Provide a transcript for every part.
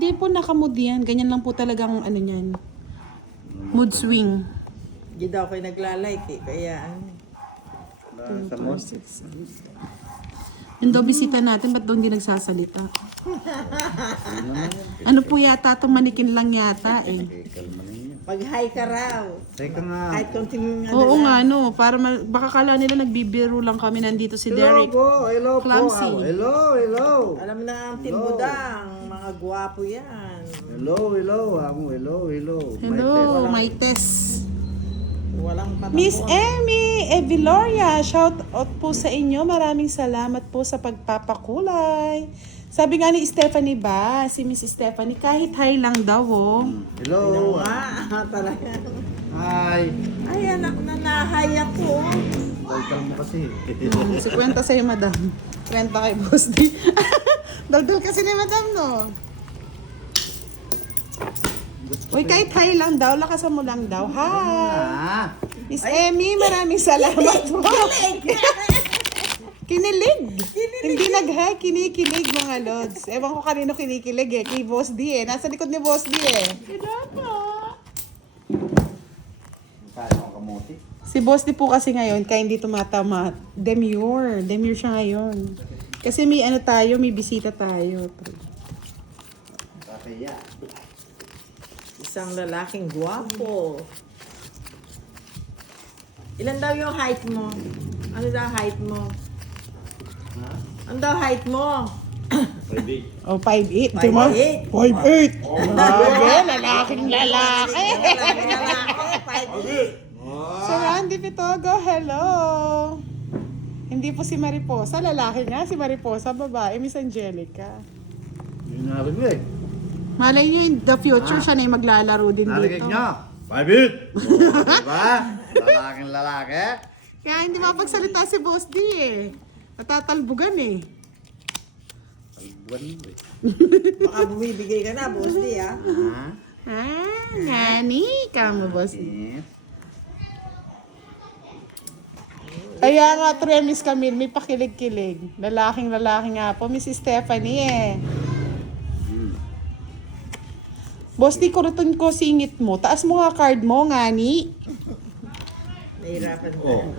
Hindi po nakamood yan. Ganyan lang po talagang ano yan. Mood swing. Hindi daw kayo naglalike eh. Kaya ano. Sa mod. Yung daw bisita natin, ba't daw hindi nagsasalita? Ano po yata, tumanikin lang yata eh. Kalma ninyo. Mag-hi ka raw. Teka nga. Kahit konting Oo nga no, para baka kala nila nagbibiro lang kami, nandito si Hello Derek. po. Hello po. Clumsy. Hello. Hello. Alam mo na ang Team Hello. Budang. Mga gwapo yan. Hello. Hello. Amo. Hello. Hello. Hello, my Tess. Walang patakbo. Miss Emmy Eviloria, shout out po sa inyo. Maraming salamat po sa pagpapakulay. Sabi nga ni Stephanie ba, si Miss Stephanie, kahit hi lang daw oh. Hello. Ah, talaga. Hi. Ay, anak na nahay ako. Daldal mo kasi. Si kwenta sa'yo, madam. Kwenta kay Boss D. Daldal kasi ni madam, no? Uy, kahit hi lang daw, lakasan mo lang daw. Hi! Ah. Miss Emmy, maraming salamat po. Kinilig. Hindi nag-hi, kinikilig mga lods. Ewan ko kanino kinikilig eh. Kay Boss D eh. Nasa likod ni Boss D eh. Kaya ang kamote. Si Boss D po kasi ngayon, kaya hindi tumatama. Demure. Demure siya ngayon. Kasi may ano tayo, may bisita tayo. Kakaya. Isang lalaking gwapo. Ilan daw yung height mo? Ano daw height mo? Ha? Ano daw height mo? Pwede. Oh, 5'8". 5'8". 5'8". Grabe, lalaking lalaki. So, Randy Pitogo, hello. Hindi po si Mariposa, lalaki nga. Si Mariposa, babae, Miss Angelica. Yun na rin eh. Malay nyo, in the future, siya na yung maglalaro din Narinig dito. nyo? 5'8". Diba? Lalaking lalaki. Kaya hindi mapagsalita si Boss D eh. Natatalbugan eh. Talbuan mo eh. Baka bumibigay ka na, boss di ah. Ngani ka mo, Boss D. Eh. Kaya nga, Tremis Camille, may pakilig-kilig. Lalaking nga po, Miss Stephanie eh. Boss D, kurutin ko singit mo. Taas mo nga card mo, ngani. Nahirapan mo. Oh.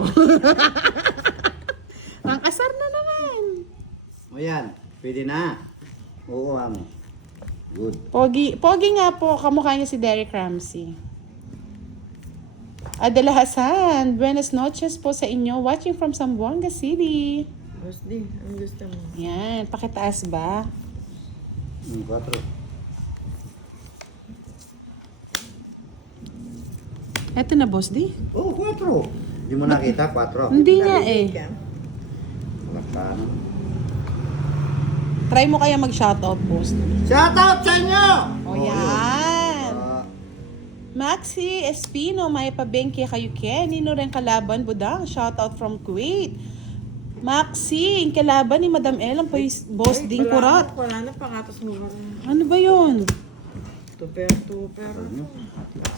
Ang asar na naman. O yan. Pwede na. Oo, amo. Good. Pogi nga po, kamukha niya si Derek Ramsey. Adela Hasan, buenas noches po sa inyo. Watching from Zamboanga City. Boss di, ang gusto mo? Yan, pakitaas ba? 4. Eto na, Boss D. Oh, 4. Hindi mo nakita, 4. Hindi nga eh. Ka. Malakano. Try mo kaya mag-shoutout, Boss D. Shout out sa inyo! O yan. Ah, Maxi Espino, may pabengke kayo Ken. Nino rin kalaban, budang. Shoutout from Kuwait. Maxi, yung kalaban ni Madam Elang, Boss Ding Kurat. Wala na, pangatos mo ba? Ano ba yun? Tuper.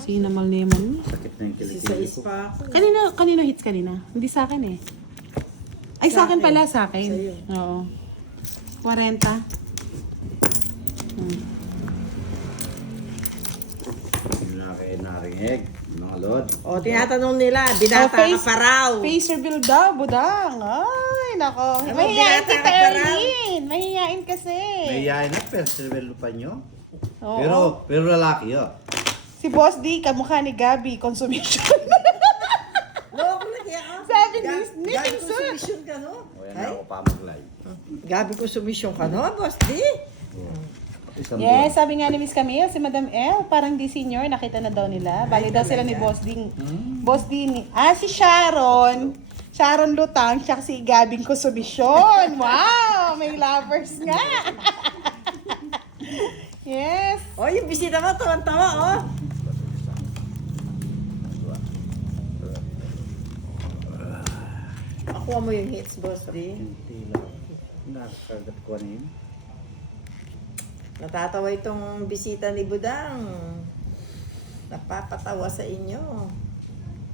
Sinamal naman. sakit na yung Sa kilikili ko. ispa ako. Kanino hits kanina? Hindi sa akin eh. Ay, sa akin pala, sa akin. Sa'yo. Oo. 40. Narinig, mga lord. O, tinatanong nila, binata ka pa raw. Face reveal daw, budang. Ay, nako. Ano, Mahihain binata si ka pa raw? Terlin. Mahihain kasi. May yain na, pero sirvelo pa nyo. Oo. Pero lalaki yun. Si Boss D, kamukha ni Gabi, consumption. Loko na kaya ka. Sabi ni Gabi Nick ko Sir. sumisyon ka, no? O yan Ay, na ako pa mag-live. Gabi ko sumisyon ka, no, boss di? Isang Yes, sabi nga ni Miss Camille, si Madam L, parang di senior, nakita na daw nila. Bali daw sila ni Boss D. Boss D, si Sharon. Sharon Lutang, siya si Gabing Consumption. Wow, may lovers nga. Yes. O, yung bisita mo, tawan-tawa, oh. Makuha mo yung hits, boss di. Hindi lang. Nakagat ko na yun. Natatawa itong bisita ni Budang. Napapatawa sa inyo.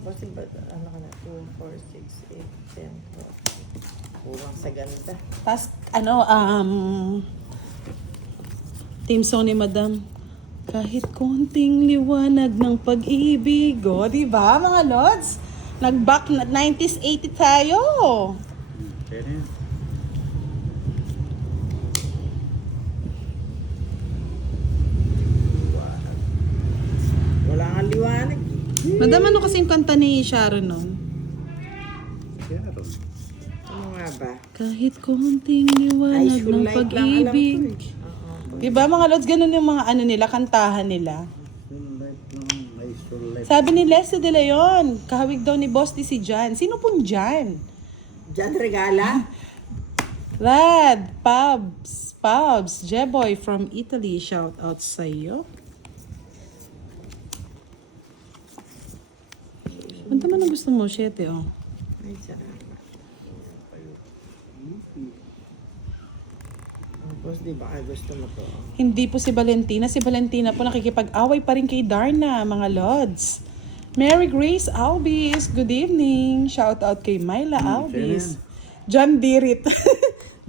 Boss, ba, ano ka na? 2, 4, 6, 8, 10, 12. Kulang sa ganda. Tapos, Team song ni Madam. Kahit konting liwanag ng pag-ibig. O, diba mga lods? Nag-back na 90s, 80 tayo. Pwede yan. Wala nga liwanag. Madam, ano kasi yung kanta ni Sharon nun? Sharon. Ano nga ba? Kahit konting High liwanag school ng life lang alam ko pag-ibig. eh. Oo. Diba mga lods, ganun yung mga ano nila, kantahan nila. Full life naman. May full life. Sabi ni Leslie De Leon, kahawig daw ni Boss D si Jan. Sino pong Jan? Diyan regala? Rad, Pubs, Jeboy from Italy, shout out sa iyo. Ano naman ang gusto mo, Shete, oh? Ay, salamat. Tapos di ba ay gusto mo to? Hindi po si Valentina. Si Valentina po nakikipag-away pa rin kay Darna, mga lods. Mary Grace Albis, good evening. Shout out kay Myla Albis. John Dirit.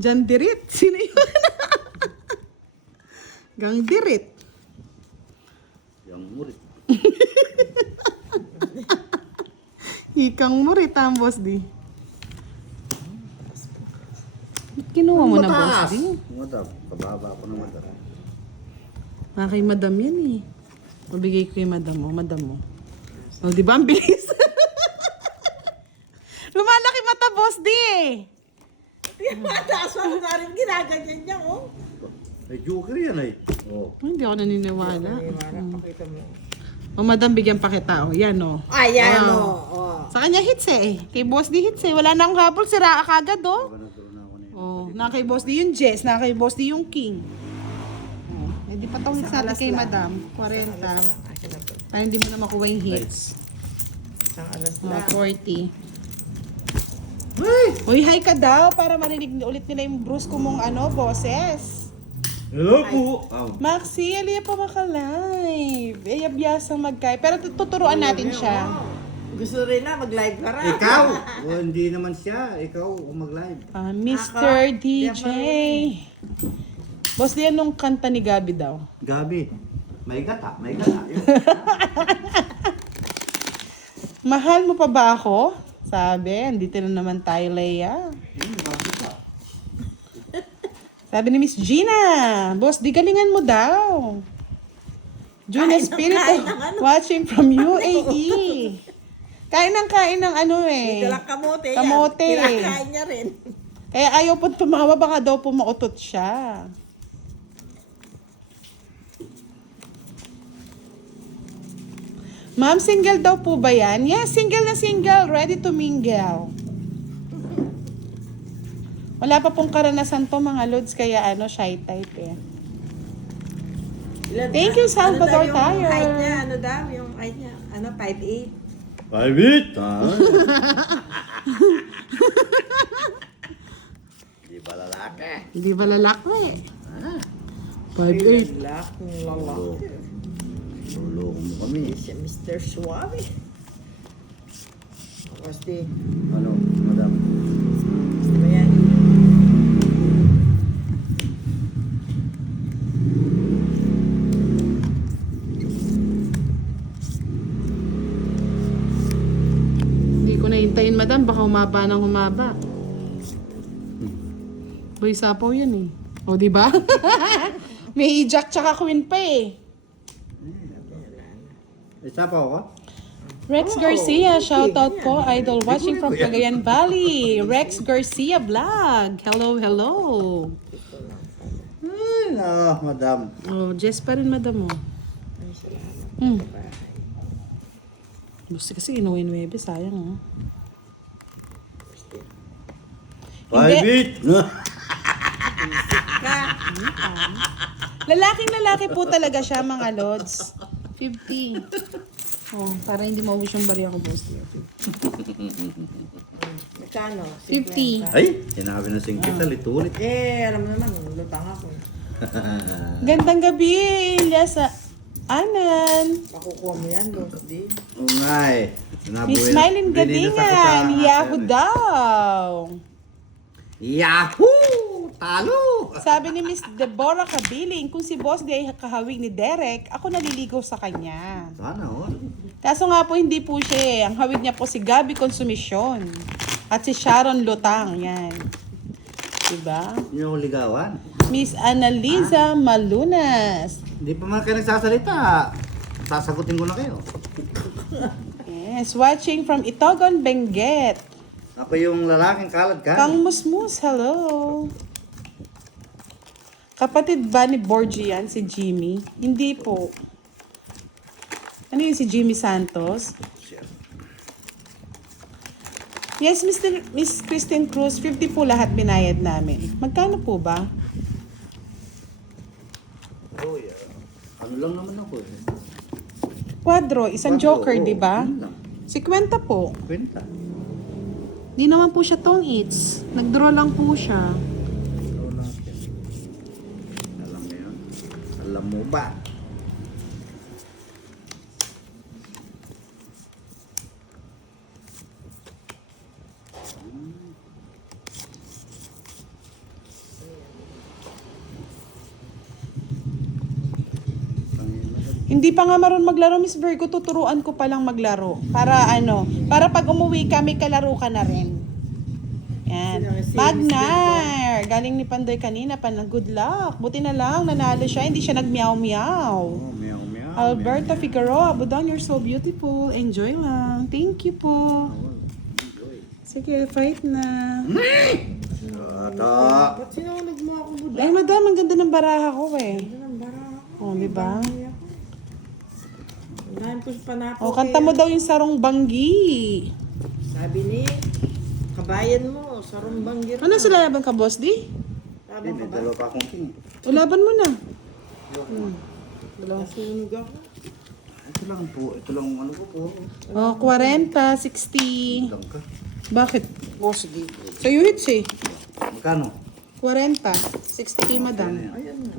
John Dirit? Sino yun? Gang Dirit. Yung murit. Ikang murit ang Boss D. Ba't kinuha mo na, Boss D? Madam. Pababa ako ng madam. Kay Madam yan eh. Mabigay ko kay Madam mo. Madam mo. O, di ba? Ang bilis. Lumalaki mata, Boss D eh. Mataas mo nga rin ginaganyan niya, oh. Ay, joker yan ay. Oh. Hindi ako naniniwala. Pakita mo. O, Madam, bigyan pa kita. O, yan o. Ayan, Wow. oh. Sa kanya hits eh. Kay Boss D hits eh. Wala nang habol. Sira kagad o. Nagkaroon na ako na yun. Oh, na kay Boss D yung Jess. Na kay Boss D yung King. Oh, hindi pa tawag Isang sa atin alas kay lang. Madam. 40. Akin na to. Para hindi mo na makuha yung hits. Isang alas Oh, lang. 40. Uy, hi ka daw para marinig ulit nila yung brusco mong ano, boses. Hello po. Maxi, aliya pa maka-live. Eh, abiyasang mag-Skype. Pero tuturuan natin siya. Gusto rin na, mag-live ka rin. Ikaw. O, hindi naman siya. Ikaw ang mag-live. Mr. Ako, DJ. Boss, di anong kanta ni Gabi daw? Gabi. May gata. May gata. Yun. Mahal mo pa ba ako? Sabi, andito na naman tayo, Leia. Bakit ka? Sabi ni Miss Gina, boss, di galingan mo daw. June Espiritu, watching from UAE. Kain ng ano eh. Dito lang kamote yan. Kamote. Kinakain niya rin. Kaya ayaw po tumawa, baka daw po mautot siya. Ma'am, single daw po ba yan? Yes, single na single. Ready to mingle. Wala pa pong karanasan to mga lods, kaya ano, shy type eh. Thank you, Salvador Ano daw yung Tayo. height niya? Ano daw yung height niya? Ano, 5'8"? 5'8", ha? Di ba lalaki? Hindi ba lalaki? Ah. 5'8". Laking lalaki. Luloko mo kami. Si Mr. Suave. Kasi, Ano, madam? gusto mo yan? Hindi ko nahintayin, madam. Baka humaba ng humaba. Boy, sapaw yan eh. O, di ba? May Jack tsaka Queen pa eh. Isa pa ako? Rex Garcia, shout out po. Idol watching from Cagayan Valley. Rex Garcia vlog. Hello, hello. Ay, no, madam. Oh, Jess pa rin, madam mo. Ay, salamat. Hmm. Gusto kasi inuwi 9, sayang oh. 5'8". Lalaking lalaki po talaga siya, mga lods. 50. Oh, para hindi maubos yung bariya ko, boss. Magkano? 50. Ay, sinabi na 50, ulit. Eh, alam mo naman, lutang ako. Gandang gabi, Ilyas Anan. Makukuha mo yan, Boss D. Oo nga eh. Miss Mylene Gadingan, Yahoo daw. Yahoo! Talo! Sabi ni Miss Deborah Kabiling, kung si Boss D ay kahawig ni Derek, ako naliligaw sa kanya. Sana all. Kaso nga po, hindi po siya eh. Ang hawig niya po si Gabi Consumisyon. At si Sharon Lutang. Yan. Diba? Yung ligawan. Miss Annalisa Malunas. Hindi pa man kayo nagsasalita. Sasagutin ko na kayo. Yes, watching from Itogon, Benguet. Ako yung lalaking kalad ka. Kang Musmus, hello. Kapatid ba ni Borgie yan, si Jimmy? Hindi po. Ano yun, si Jimmy Santos? Yes, Miss Christine Cruz, 50 po lahat binayad namin. Magkano po ba? Oh, yeah. Ano lang naman ako eh. Quadro, isang joker, Oo, di ba? yun lang. 50 po. Kwenta. Di naman po siya tong eats. Nag-draw lang po siya. Ito natin. Alam mo yun? Alam mo ba? Hindi pa nga maroon maglaro, Miss Virgo. Tuturuan ko pa lang maglaro. Para ano, para pag umuwi ka, may kalaro ka na rin. Yan. Magnar! Galing ni Pandoy kanina pa na good luck. Buti na lang, nanalo siya. Hindi siya nag-meow-meow. Oh, meow meow. Alberto Figueroa, Budon, you're so beautiful. Enjoy lang. Thank you po. Sige, fight na. Ata. Ba't sinunod mo ako, Buda? Ay, madam, ang ganda ng baraha ko eh. Ano nang bara ako? Oh, di ba? Unahan ko sa panapo. Oh, kanta mo daw yung sarong banggi. Sabi ni, kabayan mo, sarong banggir. Ano sila laban ka, boss, di? Sabi Hindi, mo may ba? dalawa pa akong king. O, laban mo na. Nasunog ako. Ito lang po. Ito lang ano ko po. Oh, 40, 60. Lang ka. Bakit? Boss, di. Sa'yo hits eh. Magkano? 40, 60 madam. Ayun na.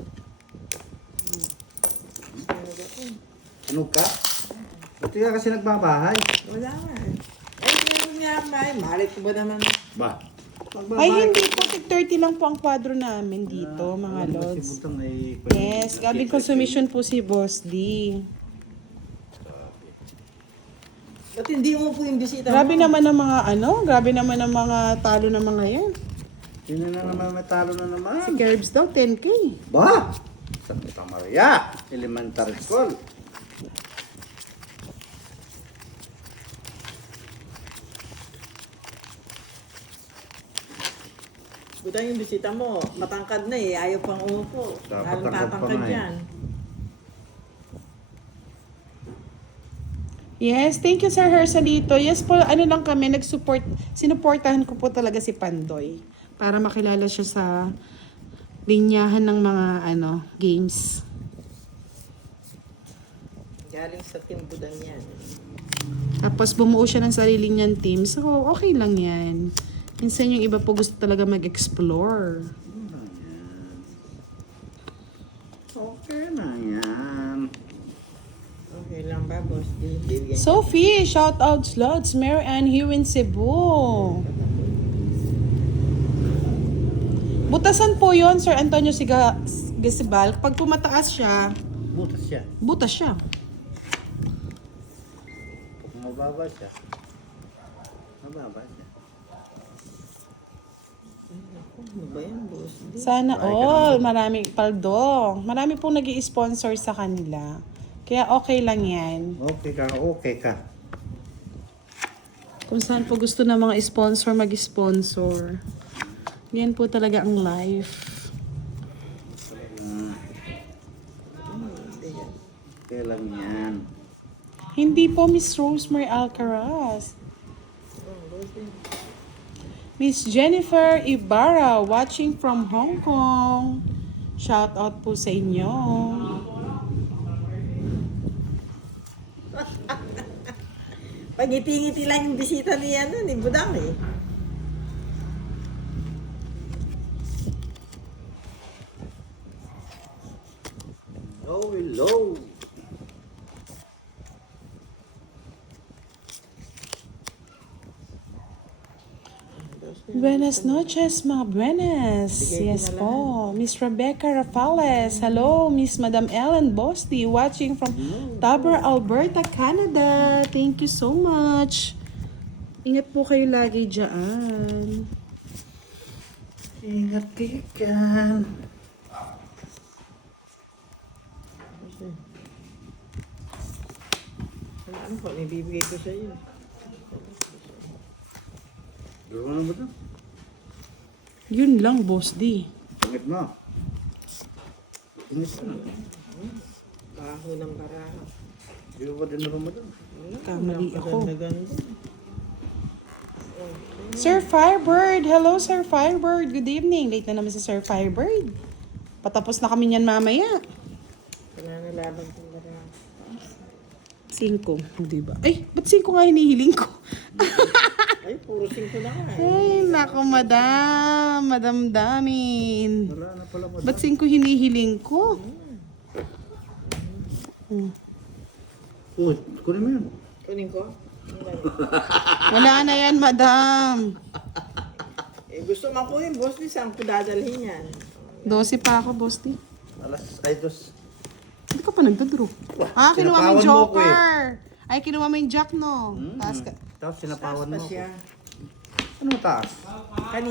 Ano ka? Ito ka kasi nagbabahay. Wala nga eh. Ay, meron nga may. Malit ko ba naman? Ba? Ay, hindi po. 30 lang po ang kwadro namin dito, mga Si lods. Butang ay... Yes, gabing consumption po si Boss D. Ba't hindi mo po yung bisita Grabe mo? naman ang mga ano, grabe naman ang mga talo ng mga yan. Sino na naman may talo na naman? Si Gerbs daw, 10K. Ba? Santa Maria, elementary school. Buta yung bisita mo, matangkad na eh, ayaw pang umupo. Dapat Lalong tangkad pa tatangkad nga eh. yan. Yes, thank you Sir Hersalito. Yes po, ano lang kami, sinuportahan ko po talaga si Pandoy para makilala siya sa linyahan ng mga games. Galing sa Team Budan yan. Tapos bumuo siya ng sarili niyang team. So, okay lang yan. Minsan yung iba po gusto talaga mag-explore. Okay na yan. Okay lang ba, boss? Bibigyan. Sophie, shout out slots. Mary Ann here in Cebu. Butasan po yon Sir Antonio Gasibal. Pag pumataas siya, Butas siya. butas siya. Kung mababa siya. Mababa siya. Ano ba yan, boss? Sana all. Maraming paldo. Marami pong nag sponsor sa kanila. Kaya okay lang yan. Okay ka, okay ka. Kung saan po gusto ng mga sponsor, mag-sponsor. Yan po talaga ang life. Okay lang yan. Hindi po Miss Rosemary Alcaraz. Miss Jennifer Ibarra watching from Hong Kong. Shout out po sa inyo. Pagiti-ngiti lang yung bisita ni ni Budang eh. Oh, hello. Buenas noches, mga buenas. Yes po. Miss Rebecca Rafales. Hello, Miss Madam Ellen Bosty, watching from Tabor, Alberta, Canada. Thank you so much. Ingat po kayo lagi dyan. Ingat kayo kan. Ano po, nibibigay ko sa iyo. Gawin mo ito? Yun lang, Boss D. Pangit mo. Pangit mo. Baho ng baraha. Di ba din mo ito? Kamali ako. Ganda-ganda. Sir Firebird! Hello, Sir Firebird. Good evening. Late na naman si Sir Firebird. Patapos na kami niyan mamaya. Wala na laban ng baraha. 5. Diba? Ay, ba't 5 nga hinihiling ko? Ay, puro 5 na nga. Ay, nako, madam. Madam Damin. Wala na pala mo. Ba't 5 hinihiling ko? Oh, kunin mo yun. Kunin ko? Wala na yan, madam. Eh, gusto man kunin, boss, di saan ko dadalhin yan? 12 pa ako, Boss D. Ay, dos. Hindi ka pa nagdadraw. Ah, kinuha mo yung sinapawan mo ko eh. joker. Ay, kinuha mo yung jack, no? Taas ka. Tapos sinapawan mo Pa ako. siya. Ano taas? Kanina.